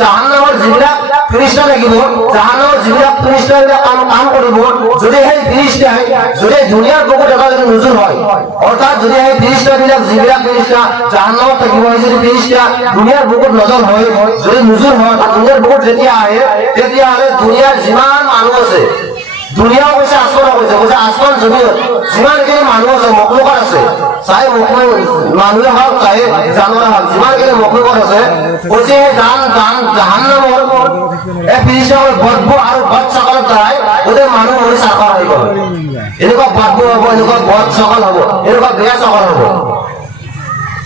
জাহান্নামৰ যিবিলাক ফেৰেশতা থাকিব, জাহান্নামৰ যিবিলাক ফেৰেশতা কাম কৰিব, যদি সেই ফেৰেশতাই যদি দুনিয়াৰ বুকুত এটা যদি নুজুৰ হয়, অৰ্থাৎ যদি সেই ফেৰেশতাবিলাক যিবিলাক ফেৰেশতা জাহান্নামত থাকিব, যদি ফেৰেশতা দুনিয়াৰ বুকুত নজৰ হয়, যদি নুজুৰ হয়, দুনিয়াৰ বুকুত যেতিয়া আহে, তেতিয়াহ'লে দুনিয়াৰ যিমান মানুহ আছে, দুনিয়া কৈছে আসমান কৈছে আসমান জমিন যিমানখিনি মানুহ আছে মখলুকত আছে, চাই মানুহে হওক চাই জানোৱাৰ হওক যিমানখিনি মখলুকত আছে, কৈছে জাহান্নামৰ এই ফেৰেশতাৰ বদবু আৰু বদ চকলৰ দ্বাৰাই গোটেই মানুহ মৰি চাৰখাৰ হৈ গ'ল। এনেকুৱা বদবু হ'ব, এনেকুৱা বদ চকল হ'ব, এনেকুৱা বেয়া চকল হ'ব।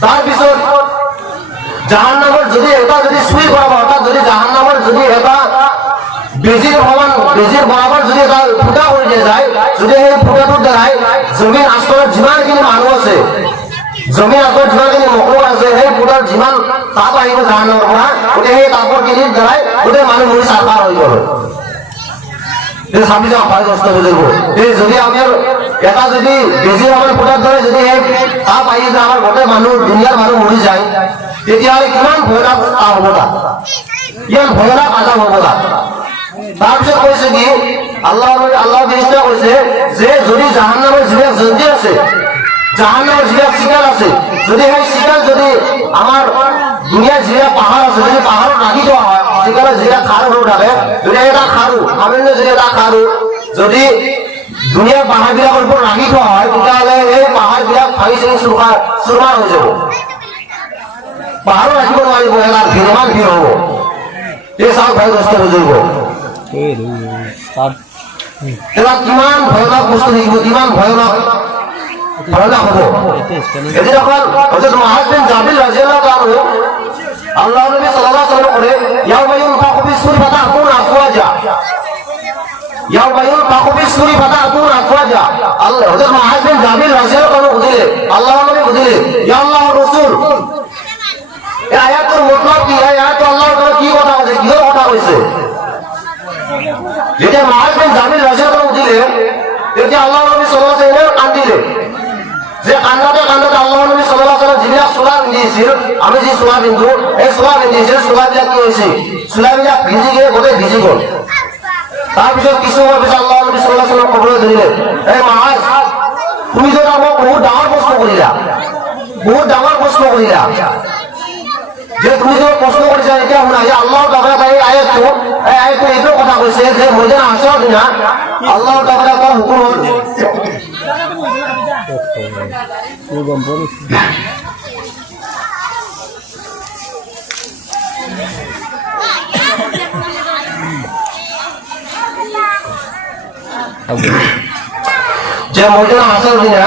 তাৰপিছত জাহান্নামৰ যদি এটা যদি চুই কৰাব, অৰ্থাৎ যদি জাহান্নামৰ যদি এটা বেজিৰ বৰাবৰ যদি এটা ফুটা কৰি দিয়া যায়, যদি সেই ফুটাটোৰ দ্বাৰাই জমিন আস্তৰত যিমানখিনি মানুহ আছে, জমিন আস্তৰত যিমানখিনি মখলুক আছে, সেই ফুটাৰ যিমান তাপ আহিব জাহান্নামৰ পৰা, গোটেই সেই তাপৰ খিনিৰ দ্বাৰাই গোটেই মানুহ মৰি চাৰখাৰ হৈ গ'ল। ভাবি যাওঁ ভাই কষ্ট বুজিব, যদি আমাৰ এটা যদি বেজিৰ আমাৰ ফুটাৰ দ্বাৰা যদি সেই তাপ আহি যায়, আমাৰ গোটেই মানুহ দুনিয়াৰ মানুহ মৰি যায়, তেতিয়াহ'লে কিমান ভয়ানক তাপ হ'ব তাত, কিমান ভয়ানক আজাব হ'ব তাত। তাৰপিছত কৈছে কি আল্লাহ ফেৰেশতা কৈছে যে যদি জাহান্নামৰ যিবিলাক জন্তু আছে, জাহান্নামৰ যিবিলাক চিকাল আছে, যদি সেই চিকাল যদি আমাৰ দুনিয়াৰ যিবিলাক পাহাৰ আছে, যদি পাহাৰত ৰাখি থোৱা হয়, চিকালৰ যিবিলাক খাৰু থাকে, যদি এটা খাৰু সামান্য যদি এটা খাৰু যদি দুনিয়াৰ পাহাৰবিলাকৰ ওপৰত ৰাখি থোৱা হয়, তেতিয়াহ'লে এই পাহাৰবিলাক ভাঙি চিঙি চুৰমাৰ হৈ যাব, পাহাৰো ৰাখিব নোৱাৰিব, এটা ইমান ভিৰ হ'ব। এই চাওক ভাই কষ্ট বুজিব, এবার কিমান ভয়ানক বস্তু দেখিব, কিমান ভয়ানক হ'ব। এদিন যখন হযরত মুআয বিন জাবির রাদিয়াল্লাহু আনহু আল্লাহ নবী সাল্লাল্লাহু আলাইহি ওয়াসাল্লাম করে ইয়াউমা ইউনফাখু ফিস-সূরি ফাতা'তুনা আফওয়াজা, ইয়াউমা ইউনফাখু ফিস-সূরি ফাতা'তুনা আফওয়াজা, আল্লাহ হযরত মুআয বিন জাবির রাদিয়াল্লাহু আনহু বুঝিলে, আল্লাহ নবী বুঝিলে ইয়া আল্লাহর রাসূল, এই আয়াতের মতলব কি, এই আয়াতে আল্লাহ তাআলা কি কথা বলেছে, কি কথা কইছে। যেতিয়া মুআয বিন জাবির রাদিয়াল্লাহু আনহু দিলে, তেতিয়া আল্লাহ নবী সাল্লাল্লাহু আলাইহি ওয়াসাল্লাম কান্দিলে, যে কান্দাতে কান্দাতে আল্লাহ নবী সাল্লাল্লাহু আলাইহি ওয়াসাল্লাম যিবিলাক চোলা পিন্ধিছিল, আমি যি চোলা পিন্ধো, এই চোলা পিন্ধিছিল, চোলাবিলাক কি হৈছে, চোলাবিলাক ভিজি গৈ গোটেই ভিজি গ'ল। তাৰপিছত কিছু সময় পিছত আল্লাহ নবী সাল্লাল্লাহু আলাইহি ওয়াসাল্লাম ক'বলৈ ধৰিলে, এই মুআয, তুমি যে আমাক বহুত ডাঙৰ প্ৰশ্ন কৰিলা, বহুত ডাঙৰ প্ৰশ্ন কৰিলা, যে তুমি যে প্রশ্ন করেছো, এটা শুনা যে আল্লাহ তাআলা এই আয়াতটো এইটো কথা কৈছে যে ময়দান হাসর দিনা আল্লাহ তাআলা কোন হুকুম যে ময়দান হাসর দিনা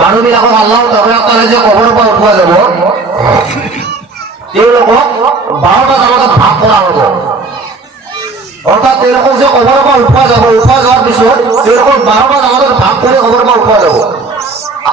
মানুহবিলাকক আল্লাহ তাআলা যে কবৰৰ পৰা উঠোৱা যাব, তেওঁলোকক 12টা জামাতত ভাগ কৰা হ'ব। অৰ্থাৎ তেওঁলোকক যে কবৰৰ পৰা উঠোৱা যাব, উঠোৱা যোৱাৰ পিছত তেওঁলোকক 12টা জামাতত ভাগ কৰি কবৰৰ পৰা উঠোৱা যাব।